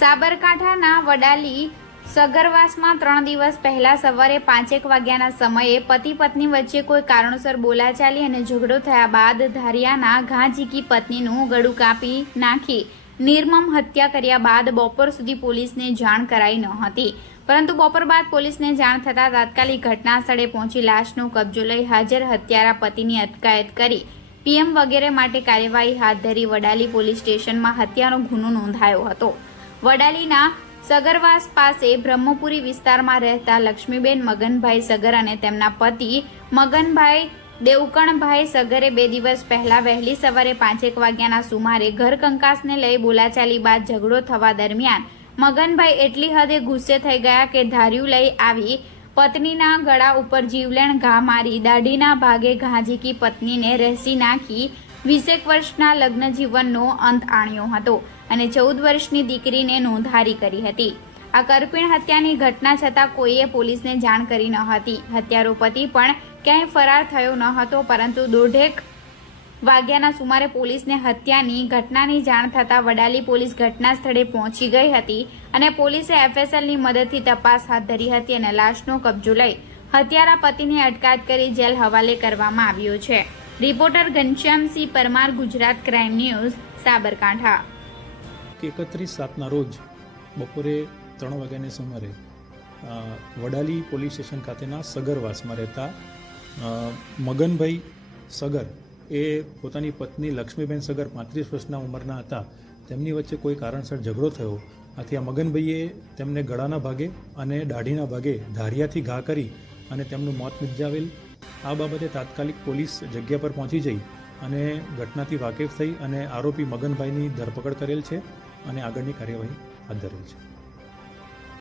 સાબરકાંઠાના વડાલી સગરવાસમાં ત્રણ દિવસ પહેલા સવારે પાંચેક વાગ્યાના સમયે પતિ પત્ની વચ્ચે કોઈ કારણોસર બોલાચાલી અને ઝઘડો થયા બાદ ધારિયાના ઘા ઝીકી પત્નીનું ગળું કાપી નાખી નિર્મમ હત્યા કર્યા બાદ બપોર સુધી પોલીસને જાણ કરાઈ ન હતી. પરંતુ બપોર બાદ પોલીસને જાણ થતાં તાત્કાલિક ઘટના સ્થળે પહોંચી લાશનો કબજો લઈ હાજર હત્યારા પતિની અટકાયત કરી. પીએમ વગેરે માટે કાર્યવાહી હાથ ધરી વડાલી પોલીસ સ્ટેશનમાં હત્યાનો ગુનો નોંધાયો હતો. વડાલીના સગરવાસ પાસે બ્રહ્મપુરી વિસ્તારમાં રહેતા લક્ષ્મીબેન મગનભાઈ સગર અને તેમના પતિ મગનભાઈ દેવકણભાઈ સગરે બે દિવસ પહેલા વહેલી સવારે પાંચેક વાગ્યાના સુમારે ઘર કંકાસને લઈ બોલાચાલી બાદ ઝઘડો થવા દરમિયાન મગનભાઈ એટલી હદે ગુસ્સે થઈ ગયા કે ધાર્યું લઈ આવી પત્નીના ગળા ઉપર જીવલેણ ઘા મારી દાઢીના ભાગે ઘા ઝીકી પત્નીને રહેસી નાખી વીસેક વર્ષના લગ્ન જીવનનો અંત આણ્યો હતો અને ચૌદ વર્ષની દીકરીને નોંધારી કરી હતી. આ કરપીણ હત્યાની ઘટના છતાં કોઈએ પોલીસને જાણ કરી ન હતી. હત્યારો પતિ પણ ક્યાંય ફરાર થયો ન હતો, પરંતુ દોઢેક વાગ્યાના સુમારે પોલીસને હત્યાની ઘટનાની જાણ થતાં વડાલી પોલીસ ઘટના સ્થળે પહોંચી ગઈ હતી અને પોલીસે એફએસએલની મદદથી તપાસ હાથ ધરી હતી અને લાશનો કબજો લઈ હત્યારા પતિની અટકાયત કરી જેલ હવાલે કરવામાં આવ્યો છે. Reporter Ghanshyamsinh Parmar, Gujarat crime news, Sabarkantha. એકત્રીસ સાતના રોજ બપોરે ત્રણ વાગ્યાની સુમારે વડાલી પોલીસ સ્ટેશન ખાતેના સગરવાસમાં રહેતા મગનભાઈ સગર એ પોતાની પત્ની લક્ષ્મીબેન સગર પાંત્રીસ વર્ષના ઉંમરના હતા. તેમની વચ્ચે કોઈ કારણસર ઝઘડો થયો. આથી આ મગનભાઈએ તેમને ગળાના ભાગે અને દાઢીના ભાગે ધારિયાથી ઘા કરી અને તેમનું મોત નિપજાવેલ. આ બાબતે તાત્કાલિક પોલીસ જગ્યા પર પહોંચી જઈ અને ઘટનાથી વાકેફ થઈ અને આરોપી મગનભાઈની ધરપકડ કરેલ છે અને આગળની કાર્યવાહી હાથ ધરેલ છે.